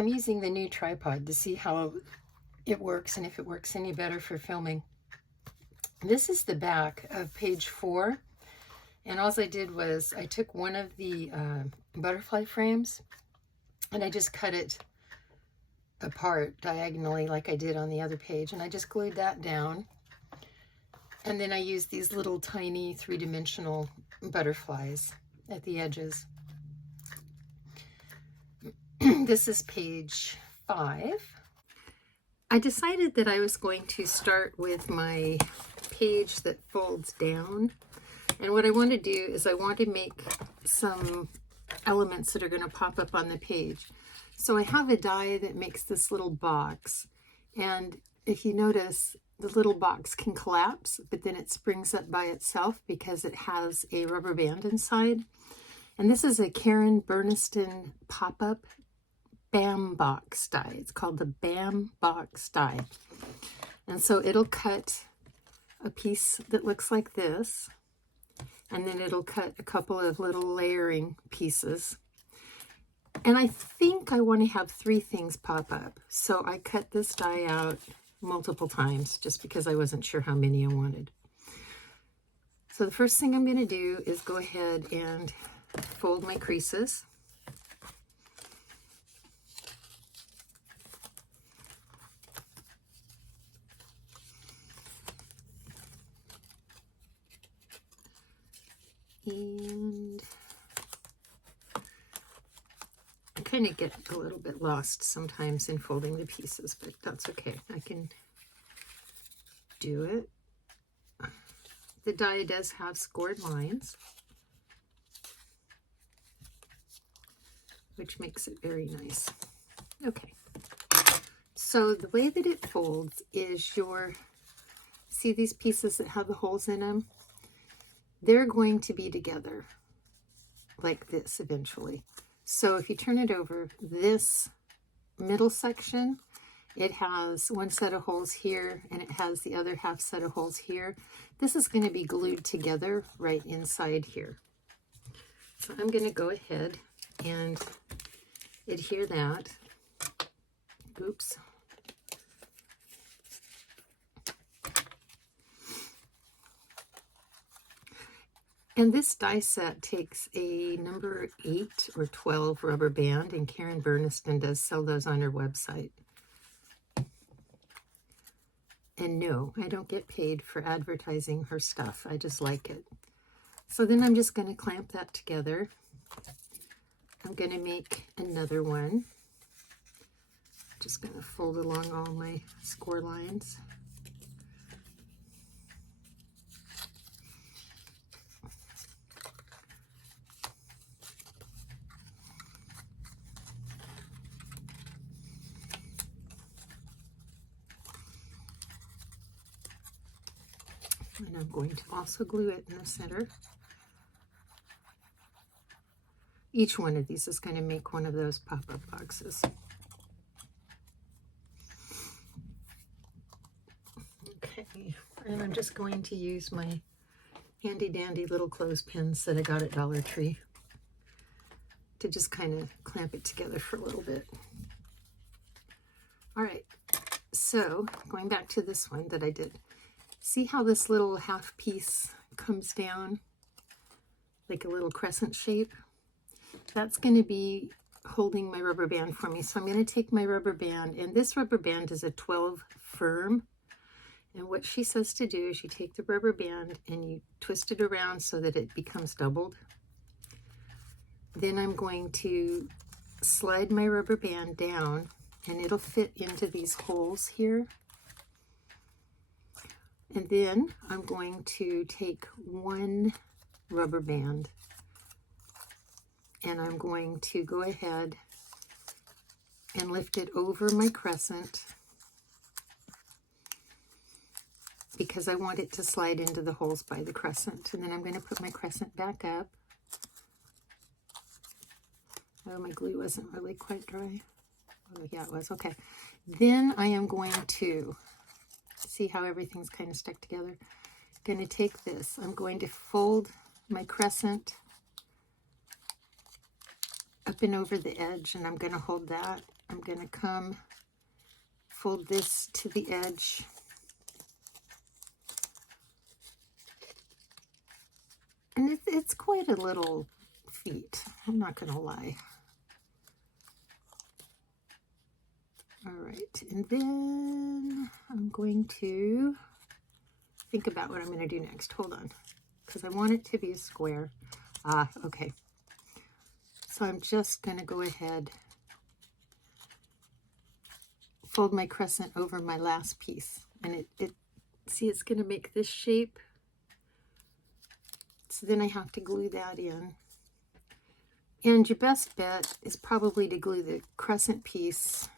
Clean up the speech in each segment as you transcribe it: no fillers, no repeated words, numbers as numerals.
I'm using the new tripod to see how it works and if it works any better for filming. This is the back of page 4, and all I did was I took one of the butterfly frames and I just cut it apart diagonally like I did on the other page, and I just glued that down. And then I used these little tiny 3-dimensional butterflies at the edges. This is page 5. I decided that I was going to start with my page that folds down. And what I want to do is I want to make some elements that are going to pop up on the page. So I have a die that makes this little box. And if you notice, the little box can collapse, but then it springs up by itself because it has a rubber band inside. And this is a Karen Berniston pop-up BAM box die. It's called the BAM box die. And so it'll cut a piece that looks like this, and then it'll cut a couple of little layering pieces. And I think I want to have 3 things pop up. So I cut this die out multiple times just because I wasn't sure how many I wanted. So the first thing I'm going to do is go ahead and fold my creases. And I kind of get a little bit lost sometimes in folding the pieces, but that's okay. I can do it. The die does have scored lines, which makes it very nice. Okay, so the way that it folds is see these pieces that have the holes in them? They're going to be together like this eventually. So if you turn it over, this middle section, it has one set of holes here and it has the other half set of holes here. This is going to be glued together right inside here. So I'm going to go ahead and adhere that. Oops. And this die set takes a number 8 or 12 rubber band, and Karen Berniston does sell those on her website. And no, I don't get paid for advertising her stuff. I just like it. So then I'm just going to clamp that together. I'm going to make another one. Just going to fold along all my score lines. And I'm going to also glue it in the center. Each one of these is going to make one of those pop-up boxes. Okay, and I'm just going to use my handy-dandy little clothespins that I got at Dollar Tree to just kind of clamp it together for a little bit. All right, so going back to this one that I did. See how this little half piece comes down like a little crescent shape? That's going to be holding my rubber band for me. So I'm going to take my rubber band, and this rubber band is a 12 firm. And what she says to do is you take the rubber band and you twist it around so that it becomes doubled. Then I'm going to slide my rubber band down, and it'll fit into these holes here. And then I'm going to take one rubber band and I'm going to go ahead and lift it over my crescent because I want it to slide into the holes by the crescent. And then I'm going to put my crescent back up. Oh, my glue wasn't really quite dry. Oh, yeah, it was. Okay. Then I am going to see how everything's kind of stuck together. I'm going to take this. I'm going to fold my crescent up and over the edge, and I'm going to hold that I'm going to come fold this to the edge. And it's quite a little feat, I'm not going to lie. All right, and then I'm going to think about what I'm going to do next. Hold on, because I want it to be a square. Okay. So I'm just going to go ahead, fold my crescent over my last piece, and see, it's going to make this shape. So then I have to glue that in. And your best bet is probably to glue the crescent piece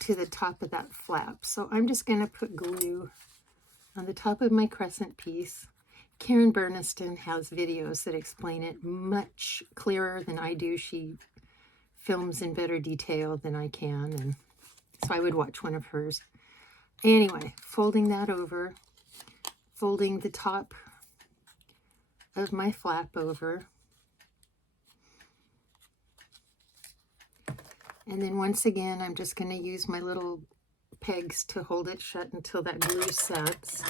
to the top of that flap. So I'm just going to put glue on the top of my crescent piece. Karen Burniston has videos that explain it much clearer than I do. She films in better detail than I can, and so I would watch one of hers. Anyway, folding that over, folding the top of my flap over, and then once again I'm just going to use my little pegs to hold it shut until that glue sets.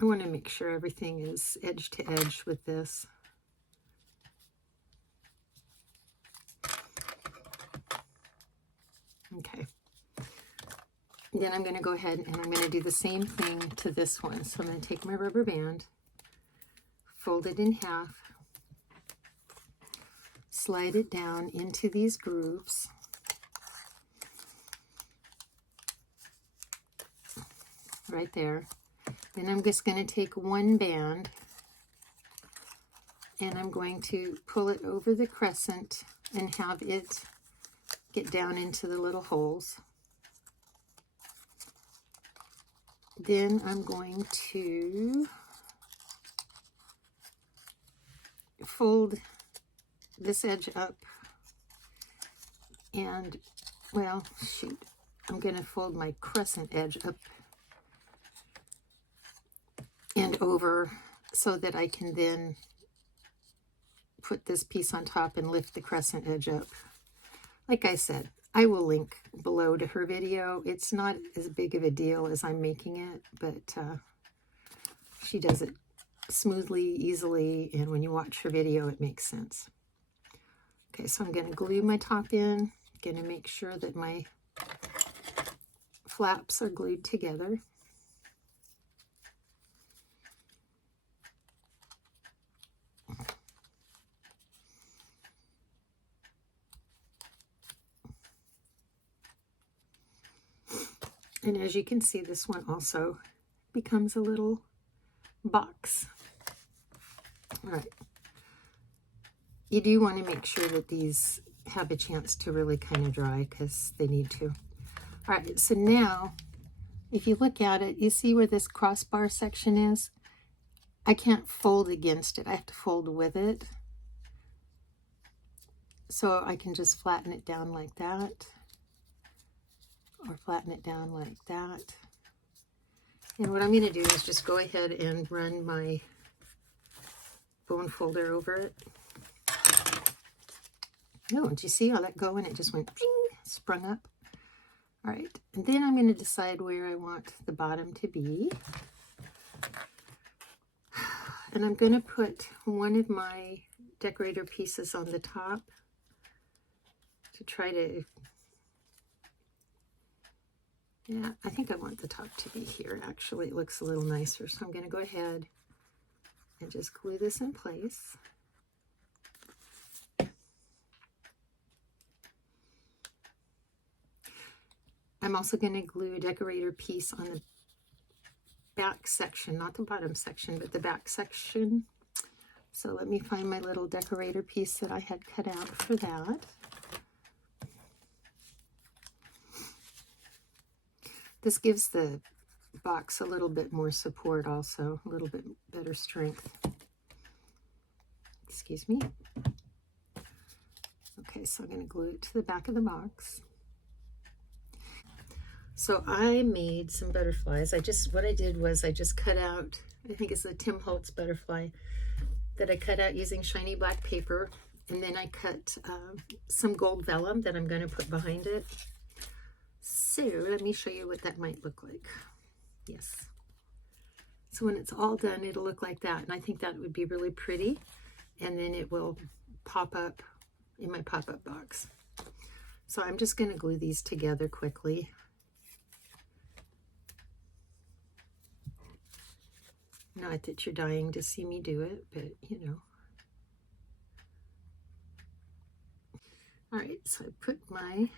I want to make sure everything is edge to edge with this. Okay. Then I'm going to go ahead and I'm going to do the same thing to this one. So I'm going to take my rubber band, fold it in half, slide it down into these grooves. Right there. Then I'm just going to take one band and I'm going to pull it over the crescent and have it get down into the little holes. Then I'm going to fold this edge up and, well, shoot, I'm going to fold my crescent edge up and over so that I can then put this piece on top and lift the crescent edge up. Like I said, I will link below to her video. It's not as big of a deal as I'm making it, but she does it smoothly, easily, and when you watch her video, it makes sense. Okay, so I'm going to glue my top in. Going to make sure that my flaps are glued together. And as you can see, this one also becomes a little box. All right. You do want to make sure that these have a chance to really kind of dry because they need to. All right, so now if you look at it, you see where this crossbar section is? I can't fold against it. I have to fold with it. So I can just flatten it down like that, or flatten it down like that. And what I'm going to do is just go ahead and run my bone folder over it. No, did you see? I let go and it just went ping, sprung up. All right, and then I'm going to decide where I want the bottom to be. And I'm going to put one of my decorator pieces on the top to try to, yeah, I think I want the top to be here. Actually, it looks a little nicer. So I'm going to go ahead and just glue this in place. I'm also going to glue a decorator piece on the back section, not the bottom section, but the back section. So let me find my little decorator piece that I had cut out for that. This gives the box a little bit more support also, a little bit better strength. Excuse me. Okay, so I'm going to glue it to the back of the box. So I made some butterflies. What I did was I just cut out, I think it's the Tim Holtz butterfly that I cut out using shiny black paper. And then I cut some gold vellum that I'm going to put behind it. So let me show you what that might look like. Yes. So when it's all done, it'll look like that. And I think that would be really pretty. And then it will pop up in my pop-up box. So I'm just going to glue these together quickly. Not that you're dying to see me do it, but you know. All right, so I put my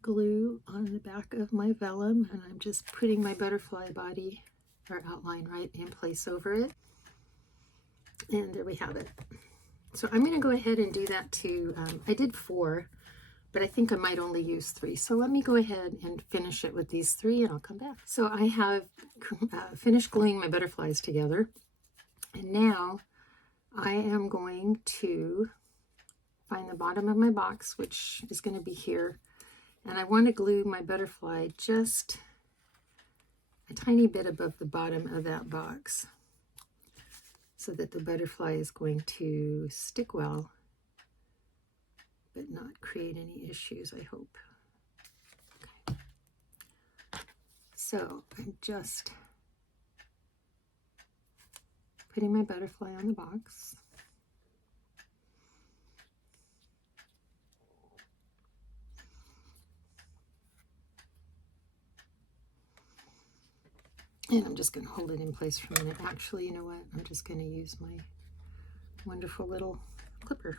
glue on the back of my vellum, and I'm just putting my butterfly body or outline right in place over it. And there we have it. So I'm going to go ahead and do that to, I did 4, but I think I might only use 3. So let me go ahead and finish it with these 3 and I'll come back. So I have finished gluing my butterflies together. And now I am going to find the bottom of my box, which is going to be here. And I want to glue my butterfly just a tiny bit above the bottom of that box so that the butterfly is going to stick well, but not create any issues, I hope. Okay. So I'm just putting my butterfly on the box. And I'm just going to hold it in place for a minute. Actually, you know what? I'm just going to use my wonderful little clipper.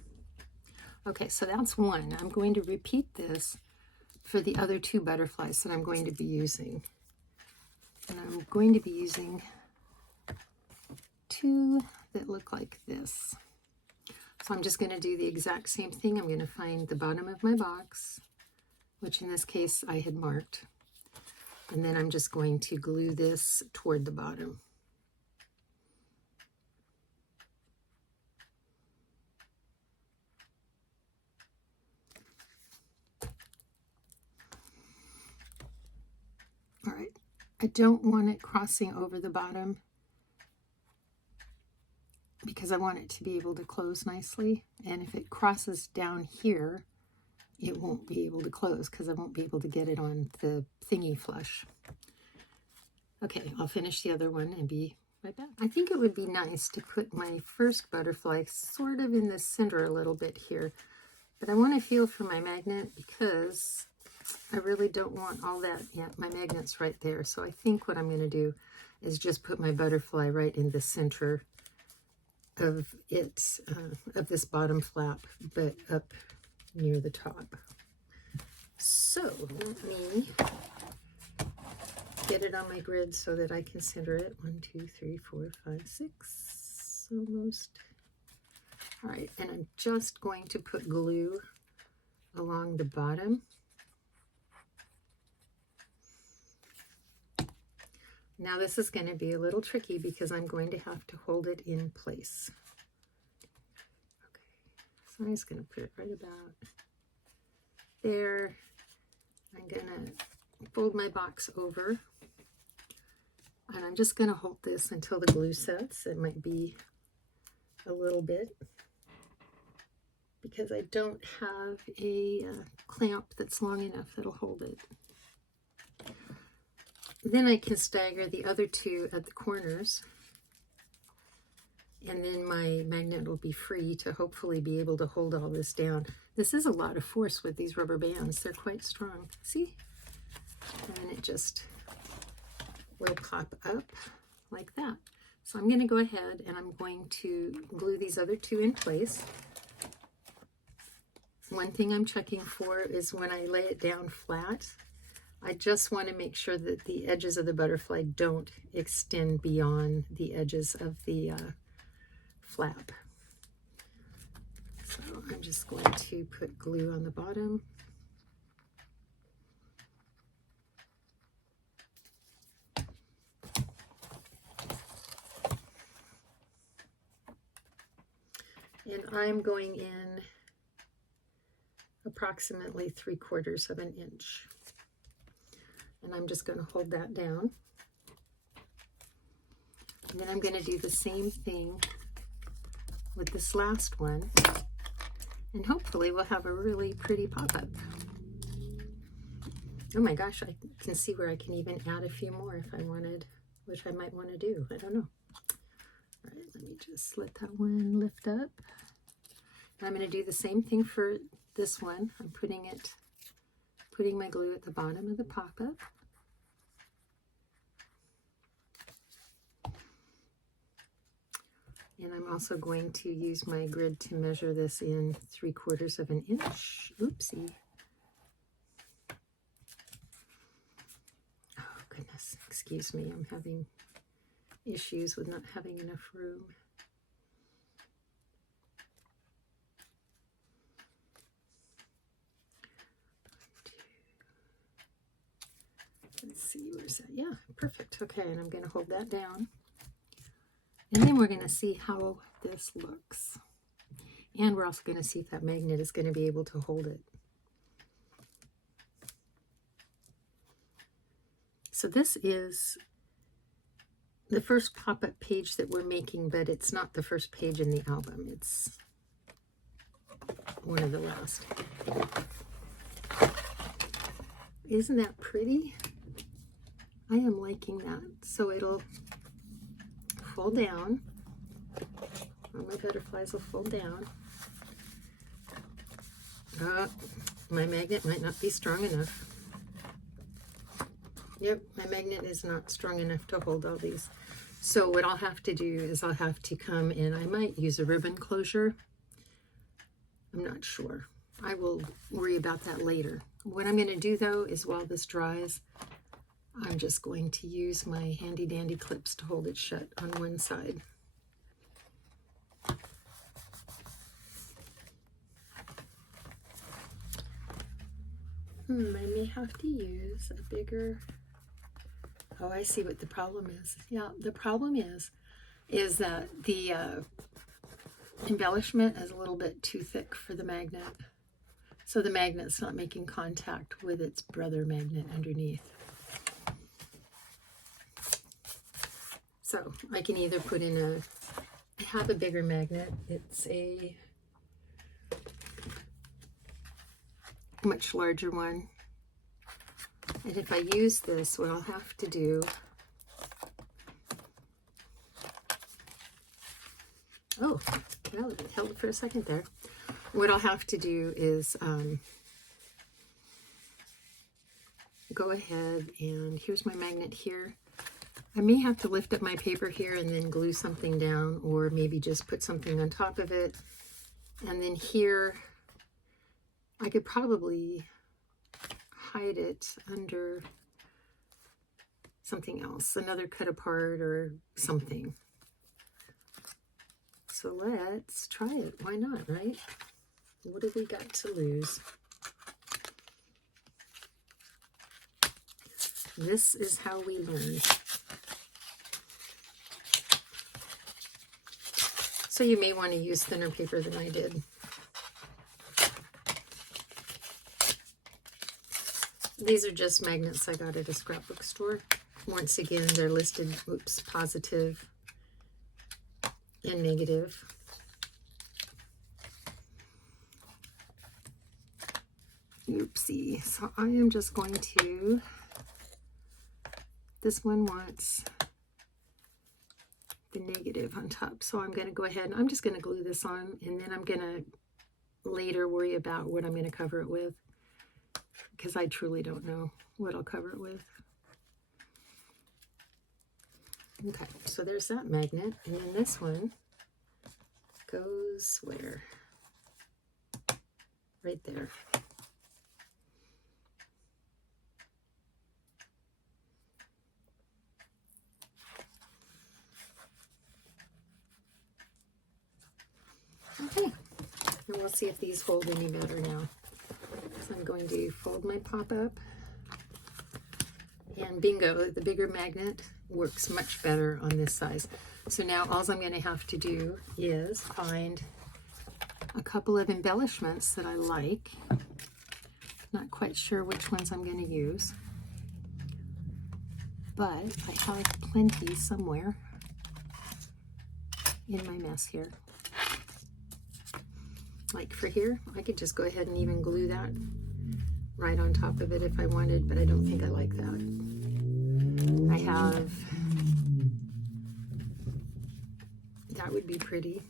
Okay, so that's 1. I'm going to repeat this for the other 2 butterflies that I'm going to be using. And I'm going to be using 2 that look like this. So I'm just going to do the exact same thing. I'm going to find the bottom of my box, which in this case I had marked. And then I'm just going to glue this toward the bottom. All right, I don't want it crossing over the bottom because I want it to be able to close nicely. And if it crosses down here, it won't be able to close because I won't be able to get it on the thingy flush. Okay, I'll finish the other one and be right back. I think it would be nice to put my first butterfly sort of in the center a little bit here, but I want to feel for my magnet because I really don't want all that. Yeah, my magnet's right there. So I think what I'm going to do is just put my butterfly right in the center of its of this bottom flap, but up near the top. So let me get it on my grid so that I can center it. 1, 2, 3, 4, 5, 6, almost. All right, and I'm just going to put glue along the bottom. Now this is going to be a little tricky because I'm going to have to hold it in place. Okay, so I'm just going to put it right about there. I'm going to fold my box over, and I'm just going to hold this until the glue sets. It might be a little bit because I don't have a clamp that's long enough that'll hold it. Then I can stagger the other 2 at the corners, and then my magnet will be free to hopefully be able to hold all this down. This is a lot of force with these rubber bands. They're quite strong. See? And it just will pop up like that. So I'm going to go ahead and I'm going to glue these other 2 in place. One thing I'm checking for is when I lay it down flat, I just want to make sure that the edges of the butterfly don't extend beyond the edges of the flap. So I'm just going to put glue on the bottom. And I'm going in approximately 3/4 of an inch. And I'm just going to hold that down. And then I'm going to do the same thing with this last one. And hopefully we'll have a really pretty pop-up. Oh my gosh, I can see where I can even add a few more if I wanted, which I might want to do. I don't know. All right, let me just let that one lift up. And I'm going to do the same thing for this one. I'm putting my glue at the bottom of the pop-up. And I'm also going to use my grid to measure this in 3/4 of an inch. Oopsie. Oh goodness, excuse me, I'm having issues with not having enough room. Let's see, where's that? Yeah, perfect. Okay, and I'm going to hold that down. And then we're going to see how this looks. And we're also going to see if that magnet is going to be able to hold it. So this is the first pop-up page that we're making, but it's not the first page in the album. It's one of the last. Isn't that pretty? I am liking that. So it'll fold down. All my butterflies will fold down. My magnet might not be strong enough. Yep, my magnet is not strong enough to hold all these. So what I'll have to do is I'll have to come and I might use a ribbon closure. I'm not sure. I will worry about that later. What I'm going to do though is while this dries, I'm just going to use my handy dandy clips to hold it shut on one side. I may have to use a bigger... Oh, I see what the problem is. Yeah, the problem is that the embellishment is a little bit too thick for the magnet. So the magnet's not making contact with its brother magnet underneath. So I can either put in I have a bigger magnet. It's a much larger one. And if I use this, what I'll have to do, oh, well, it held it for a second there. What I'll have to do is go ahead and here's my magnet here. I may have to lift up my paper here and then glue something down, or maybe just put something on top of it. And then here, I could probably hide it under something else, another cut apart or something. So let's try it. Why not, right? What have we got to lose? This is how we learn. So you may want to use thinner paper than I did. These are just magnets I got at a scrapbook store. Once again, they're listed, oops, positive and negative. Oopsie. So I am just going to, this one wants the negative on top. So I'm going to go ahead and I'm just going to glue this on, and then I'm going to later worry about what I'm going to cover it with, because I truly don't know what I'll cover it with. Okay, so there's that magnet, and then this one goes where? Right there. Okay, and we'll see if these hold any better now. So I'm going to fold my pop-up, and bingo, the bigger magnet works much better on this size. So now all I'm going to have to do is find a couple of embellishments that I like. Not quite sure which ones I'm going to use. but I have plenty somewhere in my mess here. Like for here, I could just go ahead and even glue that right on top of it if I wanted, but I don't think I like that. I have, that would be pretty.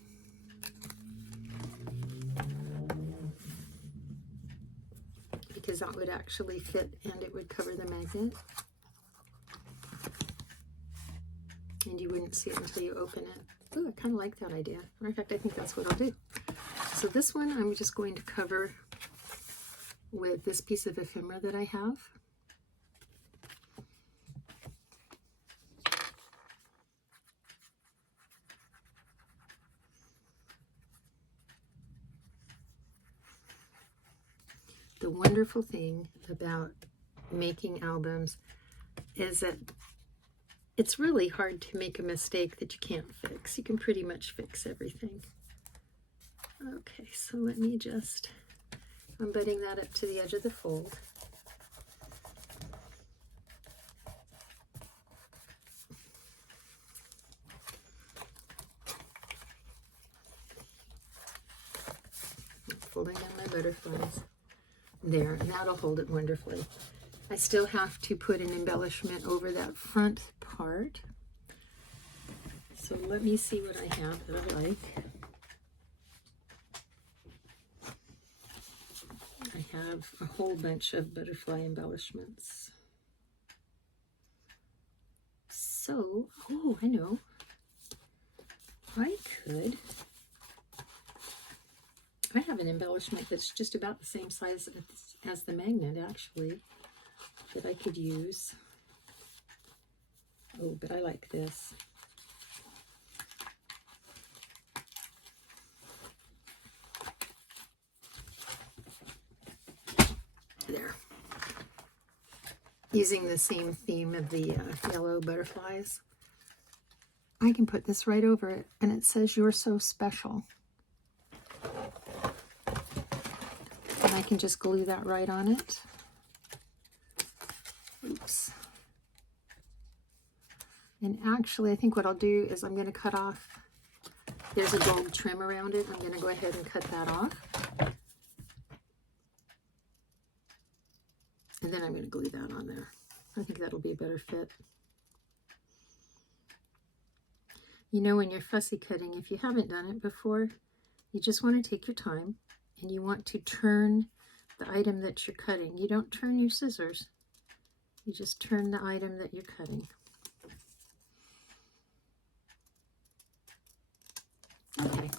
Because that would actually fit and it would cover the magnet. And you wouldn't see it until you open it. Ooh, I kind of like that idea. In fact, I think that's what I'll do. So this one I'm just going to cover with this piece of ephemera that I have. The wonderful thing about making albums is that it's really hard to make a mistake that you can't fix. You can pretty much fix everything. Okay, so let me just, I'm butting that up to the edge of the fold. Folding in my butterflies. There, and that'll hold it wonderfully. I still have to put an embellishment over that front part. So let me see what I have that I like. I have a whole bunch of butterfly embellishments. So, oh, I know. I have an embellishment that's just about the same size as the magnet, actually, that I could use. Oh, but I like this. There. Using the same theme of the yellow butterflies. I can put this right over it, and it says, "You're so special." And I can just glue that right on it. Oops. And actually, I think what I'll do is I'm going to cut off, there's a gold trim around it. I'm going to go ahead and cut that off. And then I'm going to glue that on there. I think that'll be a better fit. You know, when you're fussy cutting, if you haven't done it before, you just want to take your time and you want to turn the item that you're cutting. You don't turn your scissors. You just turn the item that you're cutting. Okay,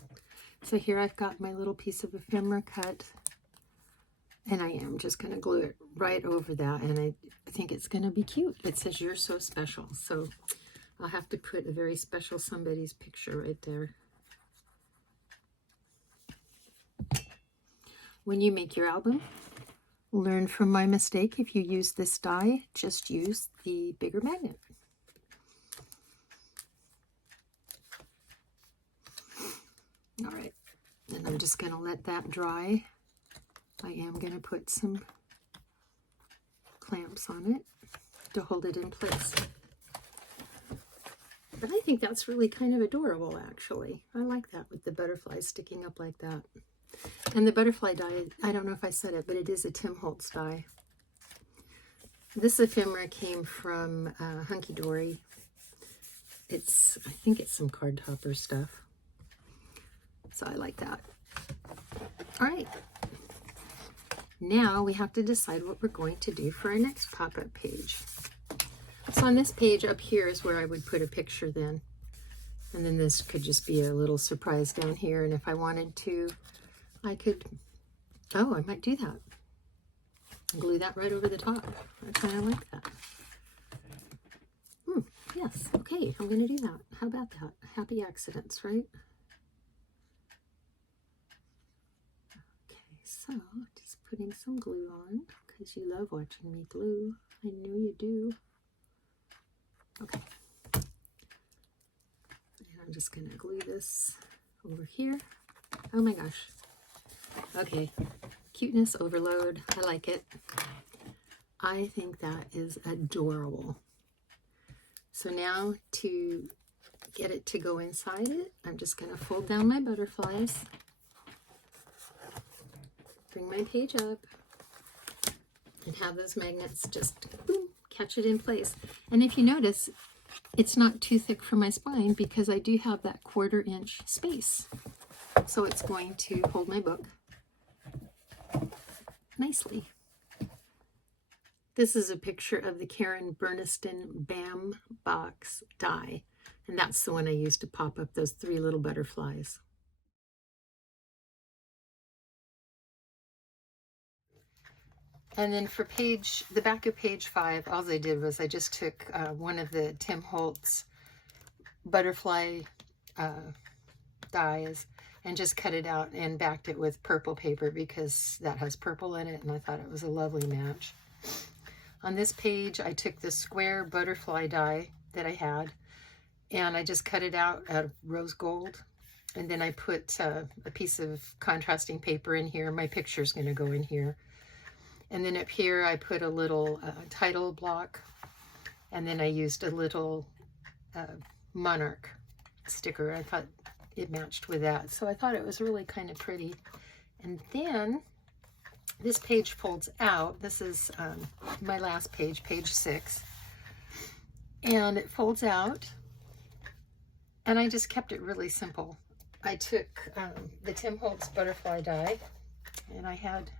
so here I've got my little piece of ephemera cut, and I am just going to glue it right over that, and I think it's going to be cute. It says, "You're so special," so I'll have to put a very special somebody's picture right there. When you make your album, learn from my mistake. If you use this die, just use the bigger magnet. All right, and I'm just going to let that dry. I am going to put some clamps on it to hold it in place. But I think that's really kind of adorable, actually. I like that with the butterflies sticking up like that. And the butterfly die, I don't know if I said it, but it is a Tim Holtz die. This ephemera came from Hunky Dory. I think it's some card topper stuff. So I like that. All right. Now we have to decide what we're going to do for our next pop-up page. So on this page up here is where I would put a picture then. And then this could just be a little surprise down here. And if I wanted to, I could, oh, I might do that. Glue that right over the top. I kind of like that. Yes, okay, I'm going to do that. How about that? Happy accidents, right? Okay, so just putting some glue on because you love watching me glue. I know you do. Okay. And I'm just going to glue this over here. Oh my gosh. Okay, cuteness overload. I like it. I think that is adorable. So now to get it to go inside it, I'm just going to fold down my butterflies, bring my page up, and have those magnets just boom, catch it in place. And if you notice, it's not too thick for my spine because I do have that 1/4 inch space. So it's going to hold my book nicely. This is a picture of the Karen Berniston BAM box die, and that's the one I used to pop up those 3 little butterflies. And then for the back of page 5, all I did was I just took one of the Tim Holtz butterfly dies and just cut it out and backed it with purple paper because that has purple in it, and I thought it was a lovely match. On this page, I took the square butterfly die that I had, and I just cut it out of rose gold. And then I put a piece of contrasting paper in here. My picture's going to go in here. And then up here, I put a little title block. And then I used a little monarch sticker. I thought it matched with that. So I thought it was really kind of pretty. And then this page folds out. This is my last page, page 6. And it folds out. And I just kept it really simple. I took the Tim Holtz butterfly die, and I had,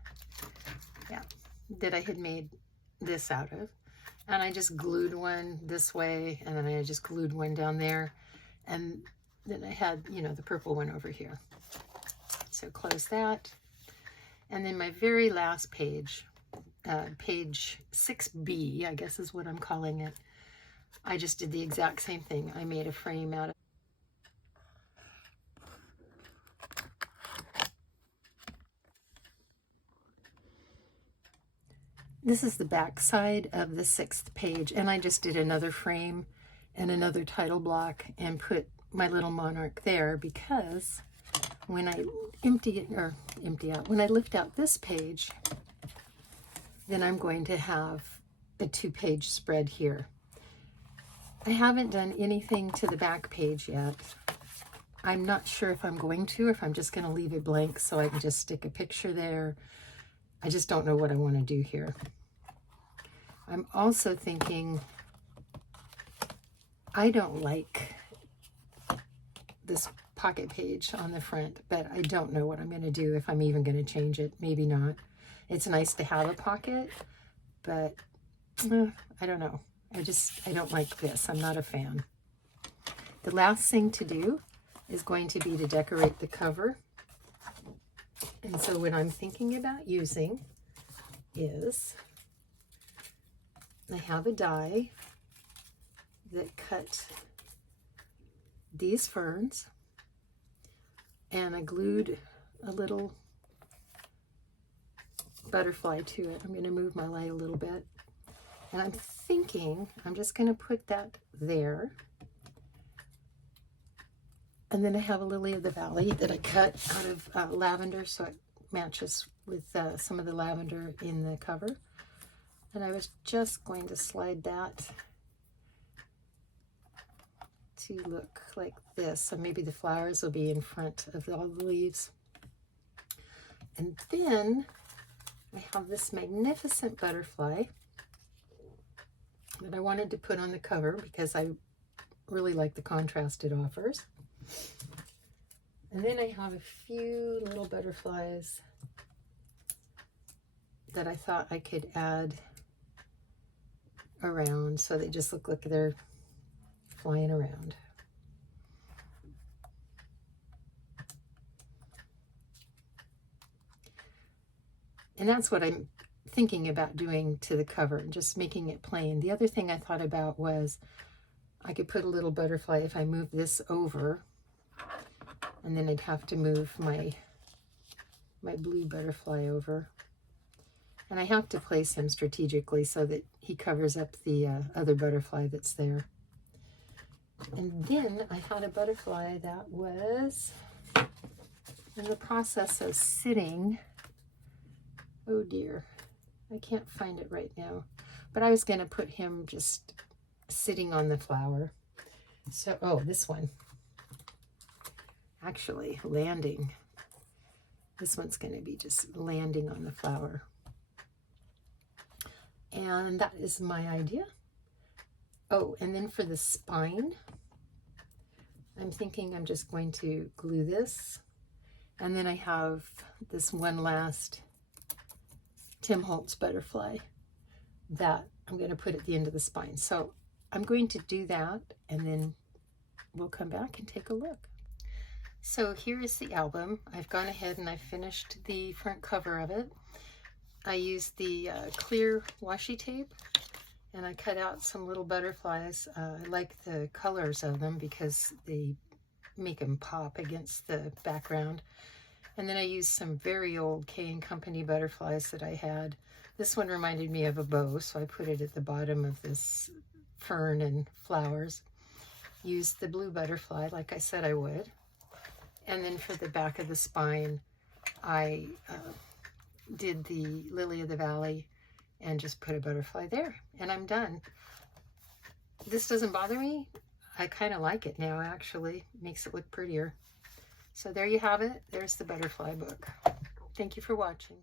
that I had made this out of. And I just glued one this way, and then I just glued one down there. And then I had, the purple one over here. So close that. And then my very last page, page 6B, I guess is what I'm calling it. I just did the exact same thing. I made a frame out of This is the back side of the 6th page, and I just did another frame and another title block and put my little monarch there because when I when I lift out this page, then I'm going to have a 2-page spread here. I haven't done anything to the back page yet. I'm not sure if I'm going to, or if I'm just going to leave it blank so I can just stick a picture there. I just don't know what I want to do here. I'm also thinking I don't like this pocket page on the front, but I don't know what I'm going to do, if I'm even going to change it. Maybe not. It's nice to have a pocket, but I don't know. I don't like this. I'm not a fan. The last thing to do is going to be to decorate the cover. And so what I'm thinking about using is I have a die that cut these ferns, and I glued a little butterfly to it. I'm going to move my light a little bit, and I'm thinking I'm just going to put that there. And then I have a lily of the valley that I cut out of lavender, so it matches with some of the lavender in the cover. And I was just going to slide that to look like this. So maybe the flowers will be in front of all the leaves. And then I have this magnificent butterfly that I wanted to put on the cover because I really like the contrast it offers. And then I have a few little butterflies that I thought I could add around so they just look like they're flying around. And that's what I'm thinking about doing to the cover, just making it plain. The other thing I thought about was I could put a little butterfly if I move this over, and then I'd have to move my blue butterfly over. And I have to place him strategically so that he covers up the other butterfly that's there. And then I had a butterfly that was in the process of sitting. Oh dear, I can't find it right now. But I was going to put him just sitting on the flower. So, oh, this one. Actually, landing. This one's going to be just landing on the flower. And that is my idea. Oh, and then for the spine, I'm thinking I'm just going to glue this. And then I have this one last Tim Holtz butterfly that I'm going to put at the end of the spine. So I'm going to do that, and then we'll come back and take a look. So here is the album. I've gone ahead and I finished the front cover of it. I used the clear washi tape, and I cut out some little butterflies. I like the colors of them because they make them pop against the background. And then I used some very old K & Company butterflies that I had. This one reminded me of a bow, so I put it at the bottom of this fern and flowers. Used the blue butterfly like I said I would. And then for the back of the spine, I did the lily of the valley and just put a butterfly there, and I'm done. This doesn't bother me. I kind of like it now, actually. It makes it look prettier. So there you have it. There's the butterfly book. Thank you for watching.